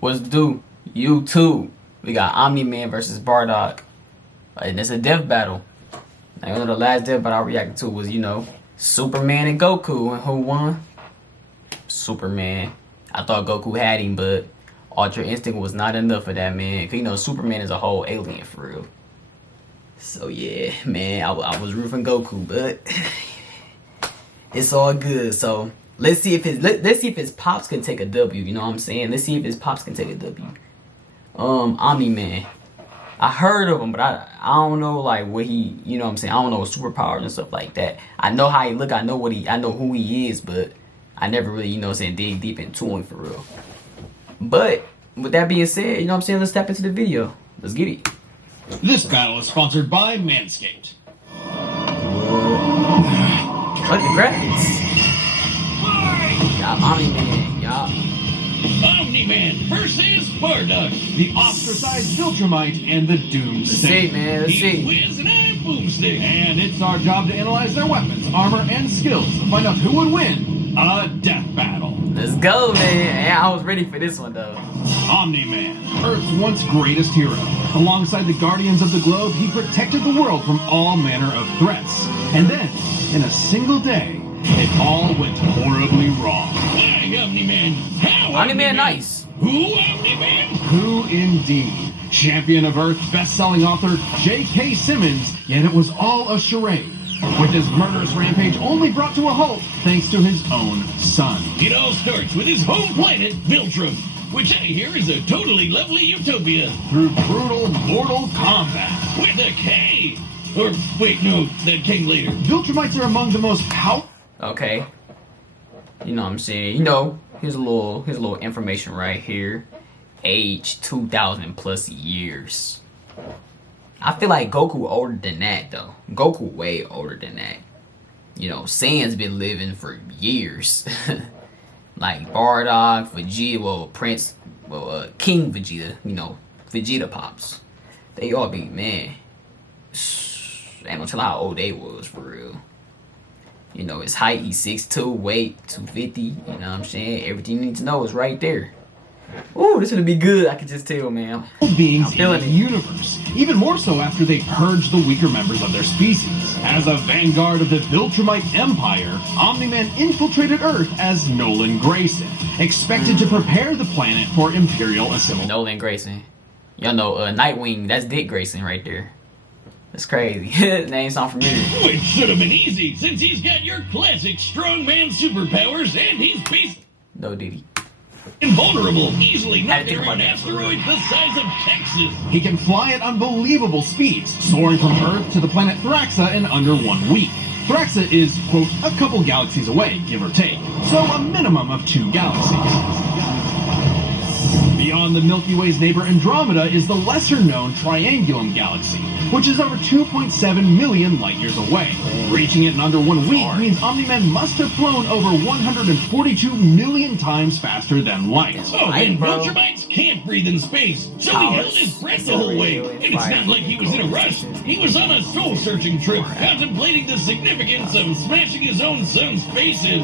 What's due? YouTube. We got Omni-Man versus Bardock. And it's a death battle. I know the last death battle I reacted to was, you know, Superman and Goku. And who won? Superman. I thought Goku had him, but Ultra Instinct was not enough for that, man. Cause you know, Superman is a whole alien for real. So yeah, man, I was rooting Goku, but it's all good. So let's see if his pops can take a W. You know what I'm saying? Let's see if his pops can take a W. Omni-Man. I heard of him, but I don't know like what he, you know what I'm saying? I don't know his superpowers and stuff like that. I know how he look. I know who he is, but I never really, you know what I'm saying, dig deep into him for real. But with that being said, you know what I'm saying, let's step into the video. Let's get it. This battle is sponsored by Manscaped. Look at the graphics. Y'all, Omni-Man, y'all. Omni-Man versus Bardock, the ostracized Viltrumite and the Doomsday. Let's see, man, let's see. He's Wiz and I'm Boomstick. And it's our job to analyze their weapons, armor, and skills to find out who would win a death battle. Let's go, man. Yeah, I was ready for this one, though. Omni-Man, Earth's once greatest hero. Alongside the Guardians of the Globe, he protected the world from all manner of threats. And then, in a single day, it all went horribly wrong. Why, Omni-Man? How, Omni-Man nice. Who, Omni-Man? Who indeed? Champion of Earth, best-selling author J.K. Simmons, yet it was all a charade. With his murderous rampage only brought to a halt thanks to his own son. It all starts with his home planet, Viltrum, which I hear is a totally lovely utopia. Through brutal, mortal combat. With a K! Or, wait, no, that came later. Viltrumites are among the most powerful... Okay. You know what I'm saying? You know, here's a little information right here. Age 2,000 plus years. I feel like Goku older than that, though. Goku way older than that. You know, Saiyan's been living for years. Like Bardock, Vegeta, King Vegeta, you know, Vegeta Pops. They all be, man. I ain't gonna tell how old they was, for real. You know, his height, he's 6'2", weight, 250. You know what I'm saying? Everything you need to know is right there. Ooh, this gonna be good. I can just tell, man. Beings in the universe, even more so after they purged the weaker members of their species. As a vanguard of the Viltrumite Empire, Omni-Man infiltrated Earth as Nolan Grayson, expected to prepare the planet for Imperial assimilation. Nolan Grayson. Y'all know, Nightwing, that's Dick Grayson right there. That's crazy. Name sound familiar. Which should have been easy, since he's got your classic strongman superpowers and he's basically No, did he? invulnerable, easily knocked around asteroids the size of Texas. He can fly at unbelievable speeds, soaring from Earth to the planet Thraxa in under 1 week. Thraxa is, quote, a couple galaxies away, give or take, so a minimum of 2 galaxies. Beyond the Milky Way's neighbor Andromeda is the lesser-known Triangulum Galaxy, which is over 2.7 million light-years away. Reaching it in under 1 week means Omni-Man must have flown over 142 million times faster than light. Oh, and Viltrumites can't breathe in space, so he held his breath the whole way. And it's not like he was in a rush. He was on a soul-searching trip, contemplating the significance of smashing his own son's face in.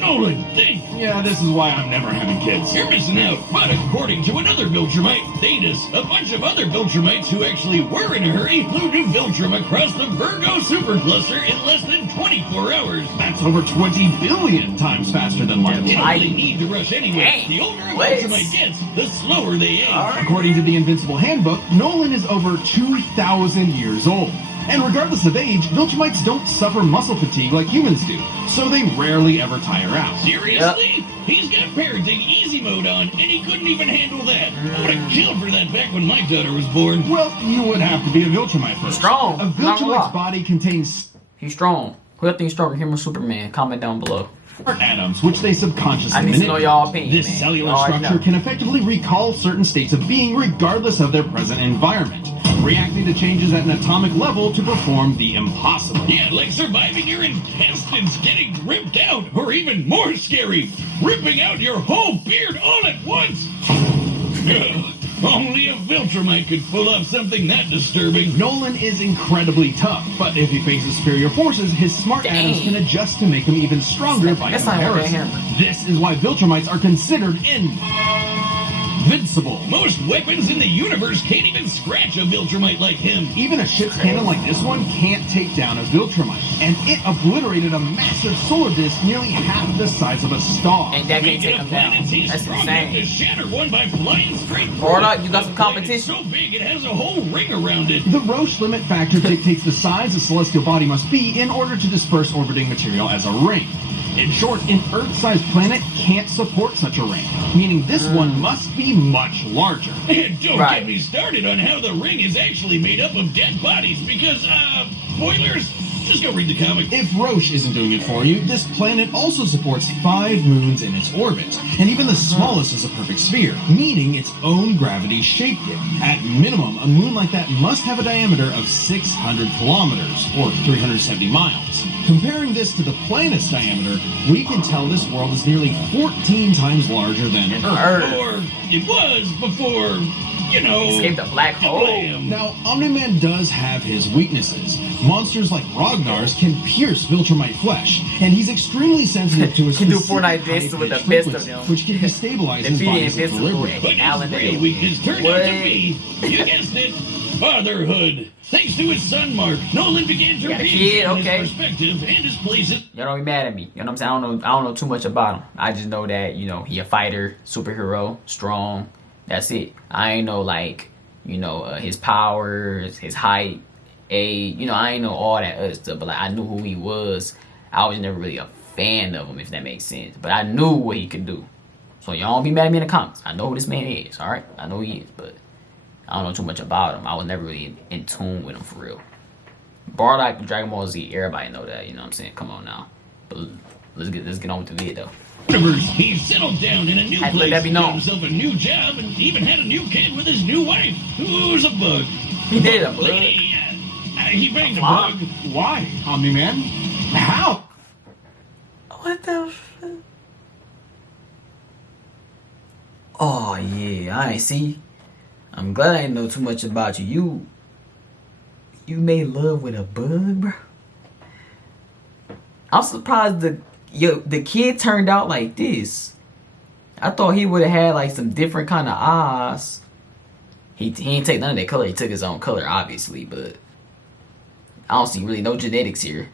Nolan, think! Yeah, this is why I'm never having kids. You're missing out. But according to another Viltrumite, Thetis, a bunch of other Viltrumites who actually were in a hurry flew to Viltrum across the Virgo supercluster in less than 24 hours. That's over 20 billion times faster than light. They don't really need to rush anyway. The older a Viltrumite gets, the slower they age. According to the Invincible handbook, Nolan is over 2,000 years old. And regardless of age, Viltrumites don't suffer muscle fatigue like humans do, so they rarely ever tire out. Seriously? Yep. He's got parenting easy mode on, and he couldn't even handle that. I would have killed for that back when my daughter was born. Well, you would have to be a Viltrumite first. Strong. A Viltrumite's body contains... He's strong. Who you think stronger, him or Superman? Comment down below. Atoms, which they subconsciously manipulate. I need to know y'all opinion, This man. cellular structure can effectively recall certain states of being regardless of their present environment, reacting to changes at an atomic level to perform the impossible. Yeah, like surviving your intestines getting ripped out, or even more scary, ripping out your whole beard all at once. Only a Viltrumite could pull off something that disturbing. Nolan is incredibly tough, but if he faces superior forces, his smart atoms can adjust to make him even stronger by comparison. This is why Viltrumites are considered Invincible. Most weapons in the universe can't even scratch a Viltrumite like him. Even a ship's cannon like this one can't take down a Viltrumite, and it obliterated a massive solar disk nearly half the size of a star. And that can't take him down. He's That's strong enough to insane. shatter one by flying straight through Bardock, it. you got some The planet is competition. so big it has a whole ring around it. The Roche limit factor dictates the size a celestial body must be in order to disperse orbiting material as a ring. In short, an Earth-sized planet can't support such a ring, meaning this one must be much larger. And don't Right. get me started on how the ring is actually made up of dead bodies because, spoilers, just go read the comic. If Roche isn't doing it for you, this planet also supports 5 moons in its orbit, and even the smallest is a perfect sphere, meaning its own gravity shaped it. At minimum, a moon like that must have a diameter of 600 kilometers, or 370 miles. Comparing this to the planet's diameter, we can tell this world is nearly 14 times larger than Earth. Or it was before, you know... Escape the black hole. Blam. Now, Omni-Man does have his weaknesses. Monsters like Ragnar's can pierce Viltrumite flesh, and he's extremely sensitive to a Can do specific Fortnite dance with the high-pitched best of frequency, them. which can destabilize his Defeating body's Invincible equilibrium. But Alan his real Day. weakness turned out What? to be, you guessed it, fatherhood. Thanks to his son Mark, Nolan began to Got a kid, reexamine okay. his perspective and his place in Y'all don't be mad at me. You know what I'm saying? I don't know too much about him. I just know that, you know, he a fighter, superhero, strong. That's it. I ain't know like, you know, his powers, his height, age. You know, I ain't know all that other stuff, but like I knew who he was. I was never really a fan of him, if that makes sense. But I knew what he could do. So y'all don't be mad at me in the comments. I know who this man is, alright? I know he is, but I don't know too much about him. I was never really in tune with him for real. Bardock, Dragon Ball Z, everybody know that, you know what I'm saying? Come on now. But let's get on with the video. universe. He settled down in a new Had to let place, that be got known. himself a new job, and even had a new kid with his new wife, who's a bug. He did a bug. He banged a Mom? bug. Why, Omni-Man? How? What the fuck? Oh yeah, I see. I'm glad I didn't know too much about you. You made love with a bug, bro. I'm surprised the kid turned out like this. I thought he would have had like some different kind of eyes. He didn't take none of that color. He took his own color, obviously, but I don't see really no genetics here.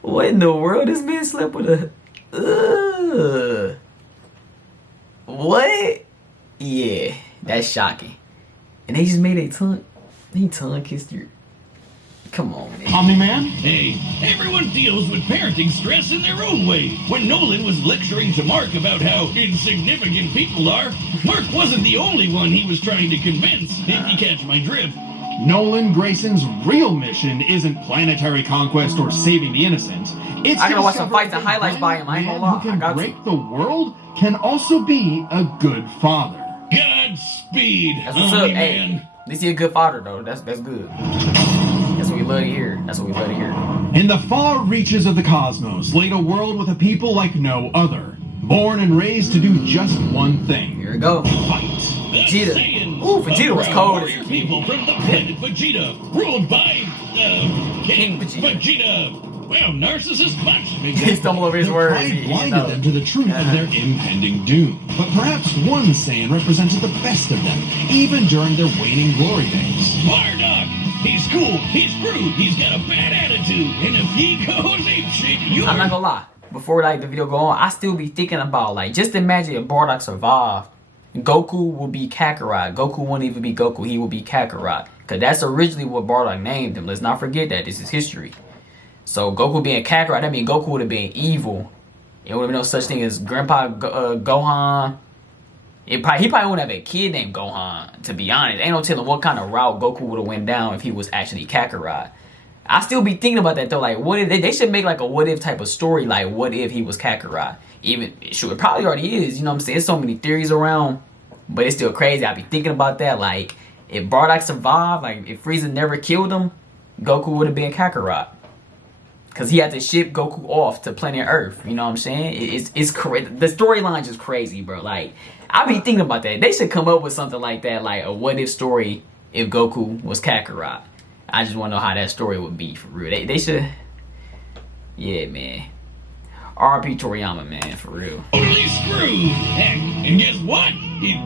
What in the world? This man slept with a... What? Yeah, that's shocking. And they just made a tongue kissed your... Come on, man. Omni-Man? Hey, everyone deals with parenting stress in their own way. When Nolan was lecturing to Mark about how insignificant people are, Mark wasn't the only one he was trying to convince, if you catch my drift. Nolan Grayson's real mission isn't planetary conquest or saving the innocent. It's I gotta to watch some discover fights and that highlights by him. I ain't man gonna lie. who I can got to. break the world can also be a good father. Godspeed, That's what's up. Omni-Man. Hey, at least he a good father, though. That's good. That's what we love to hear. That's what we love to hear. In the far reaches of the cosmos laid a world with a people like no other, born and raised to do just one thing: Here we go. fight. That's Vegeta. Saiyans, Ooh, Vegeta was a proud cold as a warrior kid. people from the planet Vegeta, ruled by, King King Vegeta. Vegeta. Well, narcissist bunch. He stumbled over his Their words. pride You blinded know. them to the truth of their impending doom. But perhaps one Saiyan represented the best of them, even during their waning glory days. Bardock. He's cool, he's crude, he's got a bad attitude, and if he goes apeshit, you're... I'm not gonna lie. Before like the video go on, I still be thinking about like just imagine if Bardock survived. Goku will be Kakarot. Goku won't even be Goku. He will be Kakarot. Cause that's originally what Bardock named him. Let's not forget that. This is history. So Goku being Kakarot, that means Goku would have been evil. It would have been no such thing as Grandpa Gohan. He probably wouldn't have a kid named Gohan, to be honest. Ain't no telling what kind of route Goku would have went down if he was actually Kakarot. I still be thinking about that though. Like, what if they should make like a what if type of story? Like, what if he was Kakarot? Even sure, it probably already is. You know what I'm saying? There's so many theories around, but it's still crazy. I be thinking about that. Like, if Bardock survived, like if Frieza never killed him, Goku would have been Kakarot. Cause he had to ship Goku off to planet Earth. You know what I'm saying? It's crazy. The storyline is crazy, bro. Like, I be thinking about that. They should come up with something like that, like a what if story if Goku was Kakarot. I just want to know how that story would be for real. They should. Yeah, man. R.P. Toriyama, man, for real. Totally screwed. Heck, And guess what? He's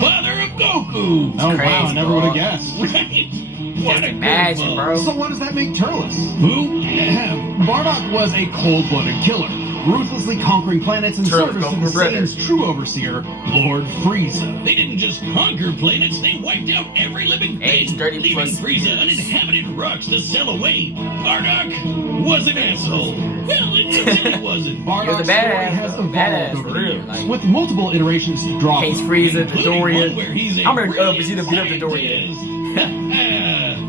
father of Goku. Oh, wow, crazy, I never would have dog. guessed. Right? What a imagine, curveball. bro. So what does that make Turles? Who? Bardock was a cold-blooded killer, ruthlessly conquering planets in Turles, service to Goku the brother. Saiyan's true overseer, Lord Frieza. They didn't just conquer planets, they wiped out every living Age thing, 30 leaving plus Frieza years. uninhabited rocks to sail away. Bardock was an asshole. Well, until he wasn't. Bardock's He was a badass, story has though. evolved Badass, over for the real, years, like- with multiple iterations to draw Case from. Frieza, Including one Dodoria. where he's a I'm ready brilliant Vegeta beat up Dodoria. scientist.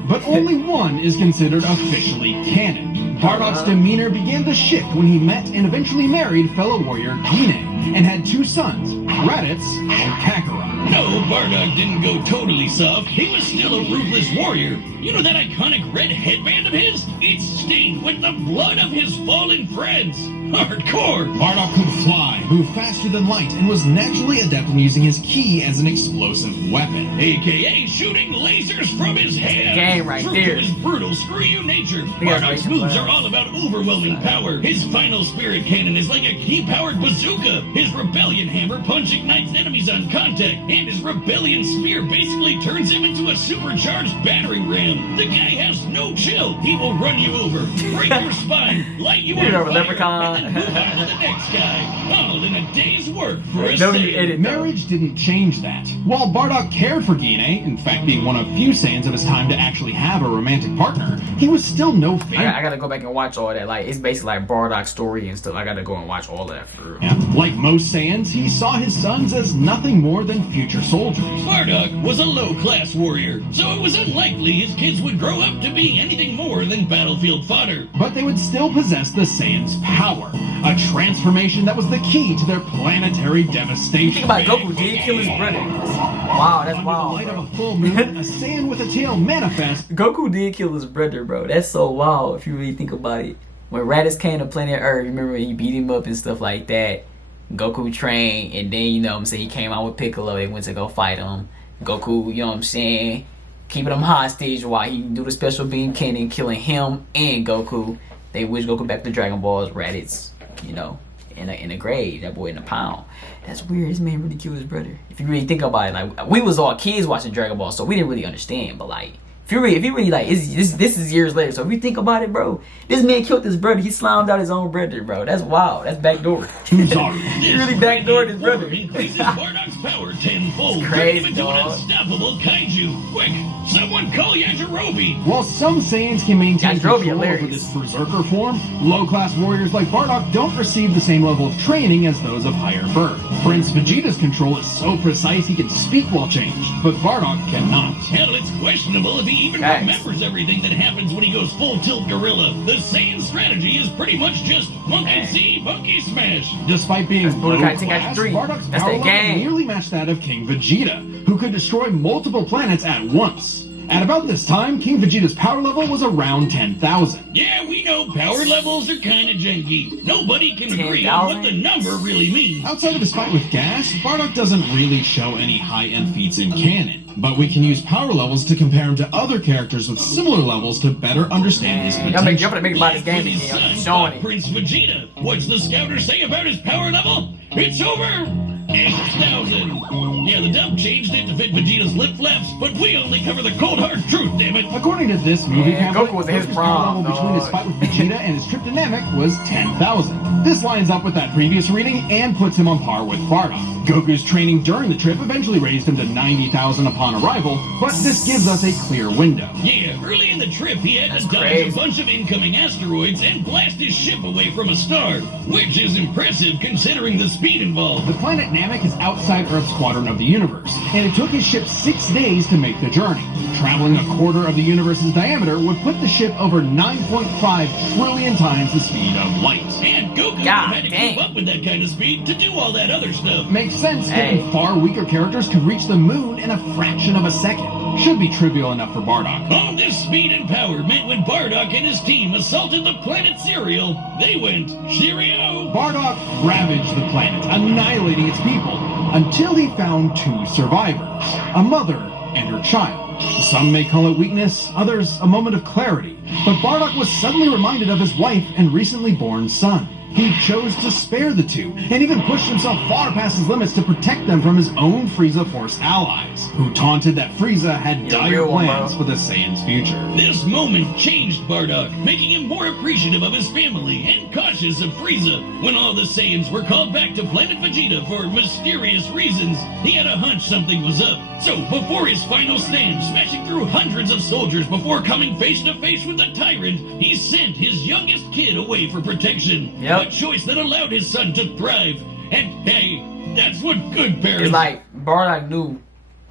But only one is considered officially canon. Bardock's demeanor began to shift when he met and eventually married fellow warrior Gine, and had two sons, Raditz and Kakarot. No, Bardock didn't go totally soft. He was still a ruthless warrior. You know that iconic red headband of his? It's stained with the blood of his fallen friends. Hardcore. Bardock could fly, move faster than light, and was naturally adept in using his ki as an explosive weapon. AKA shooting lasers from his hands. game right True there. to his brutal screw you nature. has Bardock's laser moves blast. are all about overwhelming power. His final spirit cannon is like a ki-powered bazooka. His rebellion hammer punch ignites enemies on contact, and his rebellion spear basically turns him into a supercharged battering ram. The guy has no chill. He will run you over, break your spine, light you You on know, fire, Leprechaun. and then move on to the next guy. All in a day's work for a W Saiyan. edit. Marriage didn't change that. While Bardock cared for Gine, in fact being one of few Saiyans of his time to actually have a romantic partner, he was still no favorite. I gotta go back and watch all that. Like, it's basically like Bardock's story and stuff. I gotta go and watch all that for real. Yeah. Like most Saiyans, he saw his sons as nothing more than future soldiers. Bardock was a low-class warrior, so it was unlikely his kids would grow up to be anything more than battlefield fodder. But they would still possess the Saiyans' power, a transformation that was the key to their planetary devastation. Think about Goku, did he kill his brother? Wow, that's Under the wild, light bro. of a full moon, a Saiyan with a tail manifests. Goku did kill his brother, bro. That's so wild if you really think about it. When Raditz came to planet Earth, remember when he beat him up and stuff like that? Goku trained, and then, you know what I'm saying, he came out with Piccolo. They went to go fight him. Goku, you know what I'm saying, keeping him hostage while he do the special beam cannon, killing him and Goku. They wish Goku back to Dragon Balls. Raditz, you know, in the grave, that boy in the pound. That's weird. This man really killed his brother. If you really think about it, like, we was all kids watching Dragon Ball, so we didn't really understand. But like, if you really like, this is years later. So if you think about it, bro, this man killed his brother. He slimed out his own brother, bro. That's wild. That's backdoor. Sorry. He really backdoored his brother. Increases Bardock's power tenfold. It's crazy, turning him into an dog. unstoppable kaiju. Quick, someone call Yajirobe. While some Saiyans can maintain That's Roby control over hilarious. this berserker form, low-class warriors like Bardock don't receive the same level of training as those of higher birth. Prince Vegeta's control is so precise he can speak while changed, but Bardock cannot. Hell, it's questionable if he even Facts. remembers everything that happens when he goes full tilt gorilla. The Saiyan strategy is pretty much just monkey see, monkey smash. Despite being Budokai Tenkaichi low-class, 3. Bardock's That's power that level game. nearly matched that of King Vegeta, who could destroy multiple planets at once. At about this time, King Vegeta's power level was around 10,000. Yeah, we know power levels are kinda janky. Nobody can agree on what the number really means. Outside of his fight with Gas, Bardock doesn't really show any high-end feats in canon, but we can use power levels to compare him to other characters with similar levels to better understand his Y'all potential. gonna make about this game When his again. son Showing fought it. Prince Vegeta. What's the scouter say about his power level? It's over 8,000. Yeah, the dub changed it to fit Vegeta's lip flaps, but we only cover the cold hard truth, damn it. According to this movie Man, pamphlet, Goku was in his Goku's prime, power level between his dog. fight with Vegeta and his trip to Namek was 10,000. This lines up with that previous reading and puts him on par with Bardock. Goku's training during the trip eventually raised him to 90,000 upon arrival, but this gives us a clear window. Yeah, early in the trip, he had to dodge crazy. a bunch of incoming asteroids and blast his ship away from a star, which is impressive considering the speed involved. The planet Namek is outside Earth's quadrant of the universe, and it took his ship 6 days to make the journey. Traveling a quarter of the universe's diameter would put the ship over 9.5 trillion times the speed of light. And Goku would God have had to dang. keep up with that kind of speed to do all that other stuff. Makes sense, Hey. given far weaker characters could reach the moon in a fraction of a second. Should be trivial enough for Bardock. All this speed and power meant when Bardock and his team assaulted the planet Cereal, they went cheerio. Bardock ravaged the planet, annihilating its people, until he found two survivors, a mother and her child. Some may call it weakness, others a moment of clarity. But Bardock was suddenly reminded of his wife and recently born son. he chose to spare the two, and even pushed himself far past his limits to protect them from his own Frieza Force allies, who taunted that Frieza had dire plans for the Saiyan's future. This moment changed Bardock, making him more appreciative of his family and cautious of Frieza. When all the Saiyans were called back to planet Vegeta for mysterious reasons, he had a hunch something was up. So, before his final stand, smashing through hundreds of soldiers before coming face to face with the tyrant, he sent his youngest kid away for protection. Yep. A choice that allowed his son to thrive. And hey, that's what good parents... It's like, Bardock knew.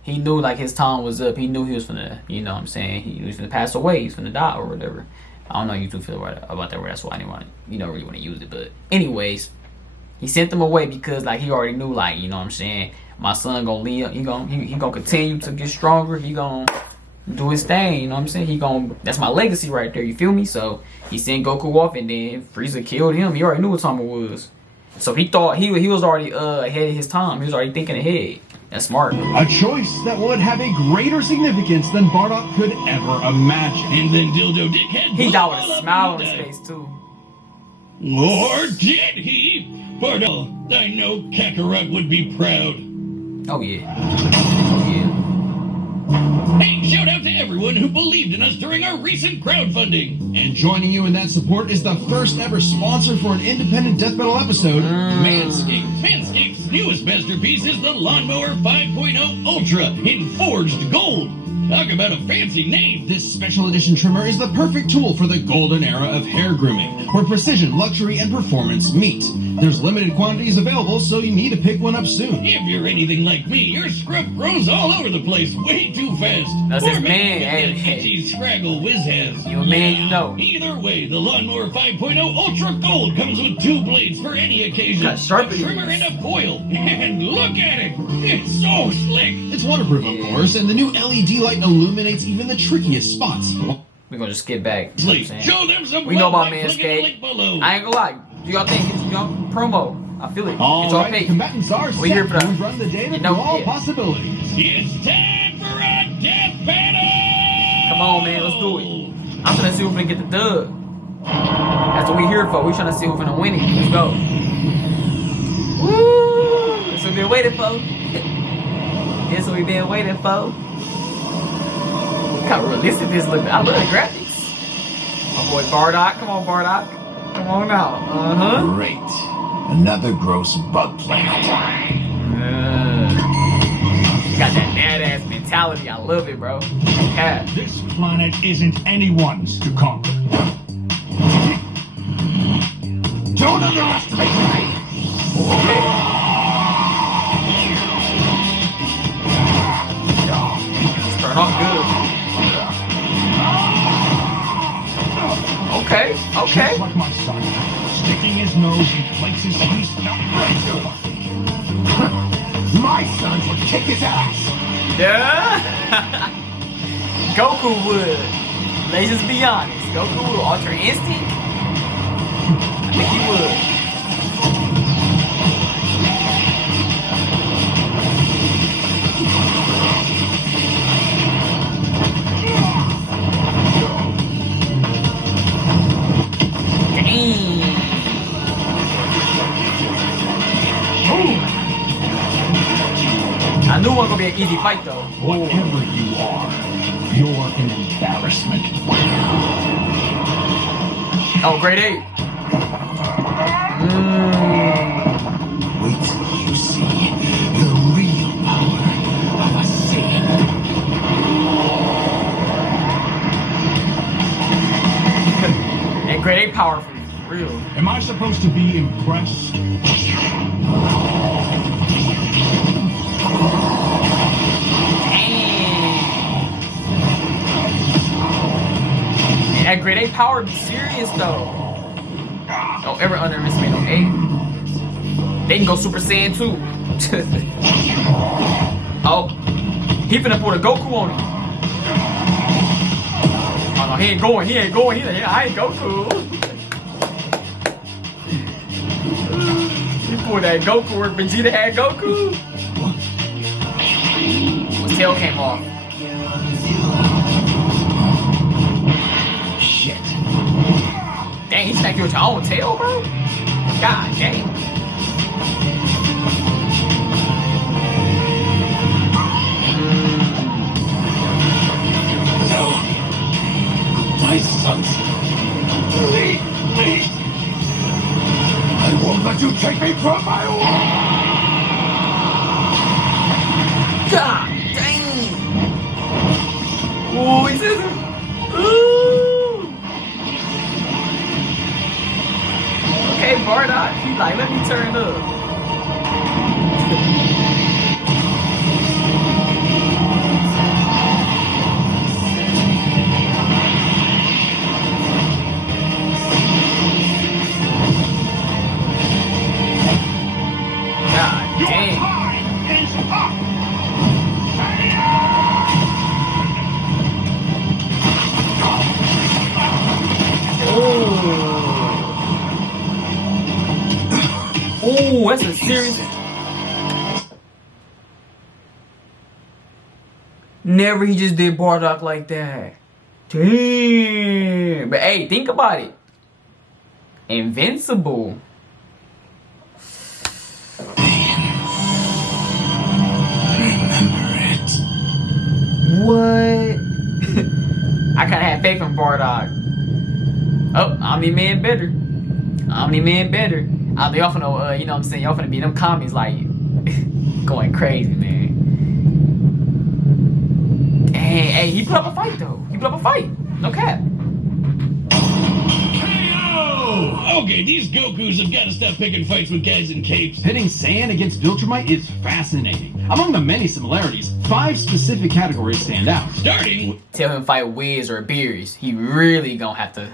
He knew, like, his time was up. He knew he was finna, you know what I'm saying? He was finna pass away. He was finna die or whatever. I don't know how you two feel about that word. That's why I didn't want to, really want to use it. But anyways, he sent them away because, like, he already knew, like, you know what I'm saying? My son gonna live. He gonna continue to get stronger. He gonna do his thing. You know what I'm saying? That's my legacy right there. You feel me? So he sent Goku off, and then Frieza killed him. He already knew what time it was. So he thought he was already ahead of his time. He was already thinking ahead. That's smart. A choice that would have a greater significance than Bardock could ever imagine. And then Dildo Dickhead... He died with a smile on his face, too. Or did he? Bardock, I know Kakarot would be proud. Oh, yeah. Oh, yeah. Hey, shout out to everyone who believed in us during our recent crowdfunding. And joining you in that support is the first ever sponsor for an independent death metal episode, Manscaped. Manscaped's newest masterpiece is the Lawnmower 5.0 Ultra in forged gold. Talk about a fancy name. This special edition trimmer is the perfect tool for the golden era of hair grooming, where precision, luxury, and performance meet. There's limited quantities available, so you need to pick one up soon. If you're anything like me, your scruff grows all over the place way too fast. That's or his maybe man. that itchy scraggle Wiz has. You a man, you know. Either way, the Lawnmower 5.0 Ultra Gold comes with 2 blades for any occasion. Got sharp a trimmer and a foil. And look at it. It's so slick. It's waterproof, of course, and the new LED light illuminates even the trickiest spots. We're gonna just skip back. You know what I'm saying? Show them some We know love about by clicking the link Manscaped. below. I ain't gonna lie. Do y'all think it's promo? I feel it. All it's all right, fake. combatants are We here set for that. to run the data You know, through all yeah. possibilities. It's time for a death battle! Come on, man. Let's do it. I'm trying to see who's gonna get the dub. That's what we here for. We trying to see who's gonna win it. Let's go. Woo! That's what we been waiting for. That's what we been waiting for. Look how realistic this look. I love the graphics. My boy Bardock. Come on, Bardock. Come on out. Great. Another gross bug planet. Got that badass mentality. I love it, bro. Yeah. This planet isn't anyone's to conquer. Don't underestimate me. Start off good. Okay. Just like my son, sticking his nose in places he's not ready for. My sons would kick his ass. Yeah. Goku would. Let's just be honest. Goku would. Ultra Instinct? I think he would. I knew it wasn't gonna be an easy fight though. Whatever you are, you're an embarrassment. Oh, grade 8. Wait till you see the real power of a Saiyan. And grade 8 powerful. Real. Am I supposed to be impressed? That grade 8 power be serious though. Don't ever underestimate no 8. They can go Super Saiyan 2. Oh, he finna put a Goku on him. Oh no, he ain't going. He's like, yeah, I ain't Goku. He pulled that Goku where Vegeta had Goku. His tail came off. Dang, he smacked you with your own tail, bro? God dang. No. My sons. Leave me. I won't let you take me from my world. God dang. Ooh, he says, ooh. Okay, Bardock, he's like, let me turn up. God Your dang. time is up! Ooh, that's a serious. Never he just did Bardock like that. Damn. But hey, think about it. Invincible. Remember it. What? I kinda had faith in Bardock. Oh, Omni-Man better. Omni-Man better. Y'all finna, you know what I'm saying? Y'all finna be them commies like going crazy, man. Dang, hey, he put up a fight though. He put up a fight. No cap. KO! Okay, these Gokus have got to stop picking fights with guys in capes. Pitting Saiyan against Viltrumite is fascinating. Among the many similarities, 5 specific categories stand out. Starting Tell him fight Wiz or Beerus. He really gonna have to.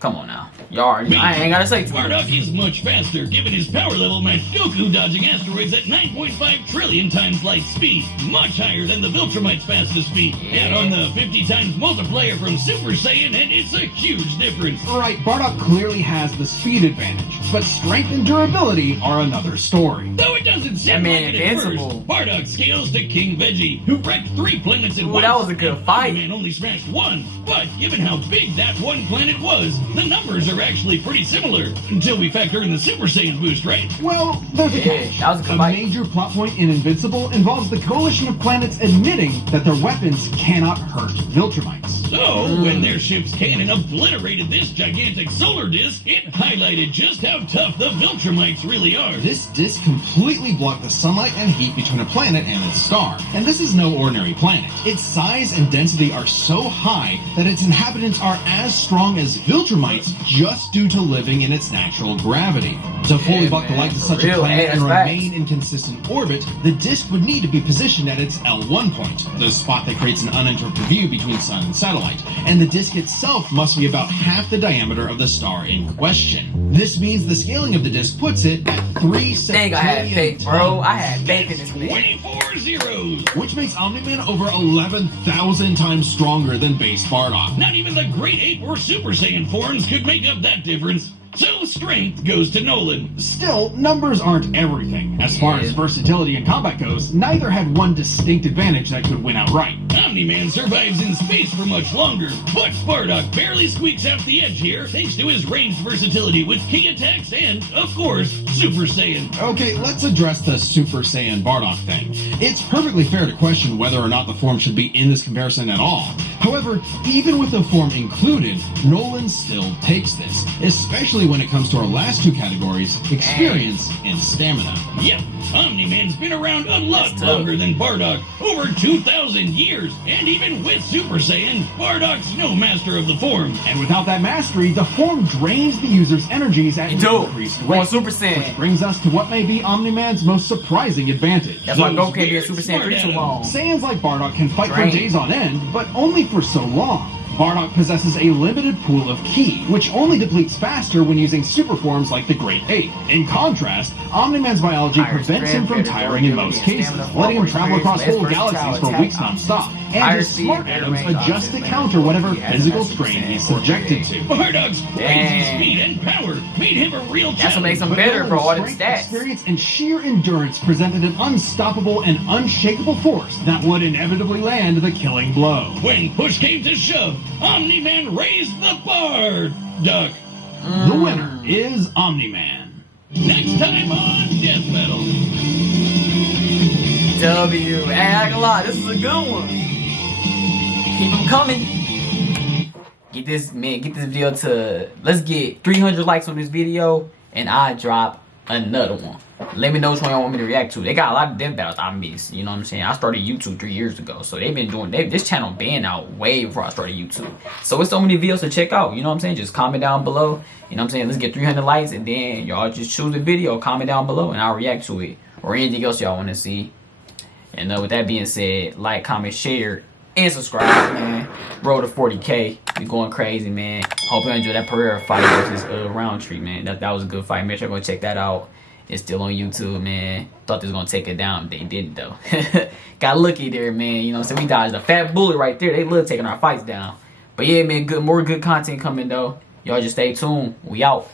Come on now. Y'all already. I ain't gotta say too much. Bardock is much faster, given his power level matched Goku dodging asteroids at 9.5 trillion times light speed, much higher than the Viltrumite's fastest speed. Add on the 50 times multiplier from Super Saiyan, and it's a huge difference. Right, Bardock clearly has the speed advantage, but strength and durability are another story. Though it doesn't seem That man like it at first, invincible. Bardock scales to King Veggie, who wrecked 3 planets at Ooh, once. that was a good and fight. Omni-Man only smashed 1, but given how big that one planet was, the numbers are actually pretty similar. Until we factor in the Super Saiyan boost, right? Well, there's a Yeah, catch. that was a good A fight. major plot point in Invincible involves the coalition of planets admitting that their weapons cannot hurt Viltrumites. So, when their ship's cannon obliterated this gigantic solar disk, it highlighted just how tough the Viltrumites really are. This disk completely blocked the sunlight and heat between a planet and its star. And this is no ordinary planet. Its size and density are so high that its inhabitants are as strong as Viltrumites just due to living in its natural gravity. To fully Yeah, block the man, light of for such a real. planet Hey, and that's facts. remain in consistent orbit, the disk would need to be positioned at its L1 point, the spot that creates an uninterrupted view between sun and satellite. And the disk itself must be about half the diameter of the star in question. This means the scaling of the disk puts it at 3 Dang, I had faith, bro. I had faith in this man. 24 zeros! which makes Omni-Man over 11,000 times stronger than base Bardock. Not even the Great Ape or Super Saiyan forms could make up that difference. So strength goes to Nolan. Still, numbers aren't everything. As far as versatility in combat goes, neither had one distinct advantage that could win outright. Omni-Man survives in space for much longer, but Bardock barely squeaks out the edge here thanks to his ranged versatility with key attacks and, of course, Super Saiyan. Okay, let's address the Super Saiyan Bardock thing. It's perfectly fair to question whether or not the form should be in this comparison at all. However, even with the form included, Nolan still takes this, especially when it comes to our last 2 categories, experience and stamina. Yep, Omni-Man's been around a lot That's tough. longer than Bardock, over 2,000 years, and even with Super Saiyan, Bardock's no master of the form. And without that mastery, the form drains the user's energies at You an do. increased Going rate. Super Which Saiyan. brings us to what may be Omni-Man's most surprising advantage. That's why Those Goku can't be a weird Super Saiyan 3 too smart long. Saiyans like Bardock can fight Drain. for days on end, but only for so long. Bardock possesses a limited pool of ki, which only depletes faster when using super forms like the Great Ape. In contrast, Omni-Man's biology Higher prevents him from strength, better tiring in durability, most and cases, stamina, letting him forward travel across less whole versatile galaxies for attack weeks options. non-stop. And Higher his speed, smart better atoms range adjust to options, counter whatever he has physical that strain he's 6% subjected to. Bardock's crazy Dang. speed and power made him a real That's what challenge. makes him But better, bro. All them Nolan's strength, stats. experience, and sheer endurance presented an unstoppable and unshakable force that would inevitably land the killing blow. When push came to shove, Omni-Man raised the bar. Duck. The winner is Omni-Man. Next time on Death Metal. W. Hey, I ain't gonna lie, this is a good one. Keep them coming. Get this video to, let's get 300 likes on this video, and I drop another one. Let me know which one y'all want me to react to. They got a lot of death battles I missed. You know what I'm saying? I started YouTube 3 years ago, so they've been doing. This channel been out way before I started YouTube. So it's so many videos to check out. You know what I'm saying? Just comment down below. You know what I'm saying? Let's get 300 likes, and then y'all just choose a video, comment down below, and I'll react to it or anything else y'all want to see. And with that being said, like, comment, share, and subscribe, man. Road to 40K. We going crazy, man. Hope you enjoyed that Pereira fight versus Roundtree, man. That was a good fight. Make sure you go check that out. It's still on YouTube, man. Thought they was gonna take it down. They didn't, though. Got lucky there, man. You know what I'm saying? We dodged a fat bullet right there. They love taking our fights down. But yeah, man, more good content coming, though. Y'all just stay tuned. We out.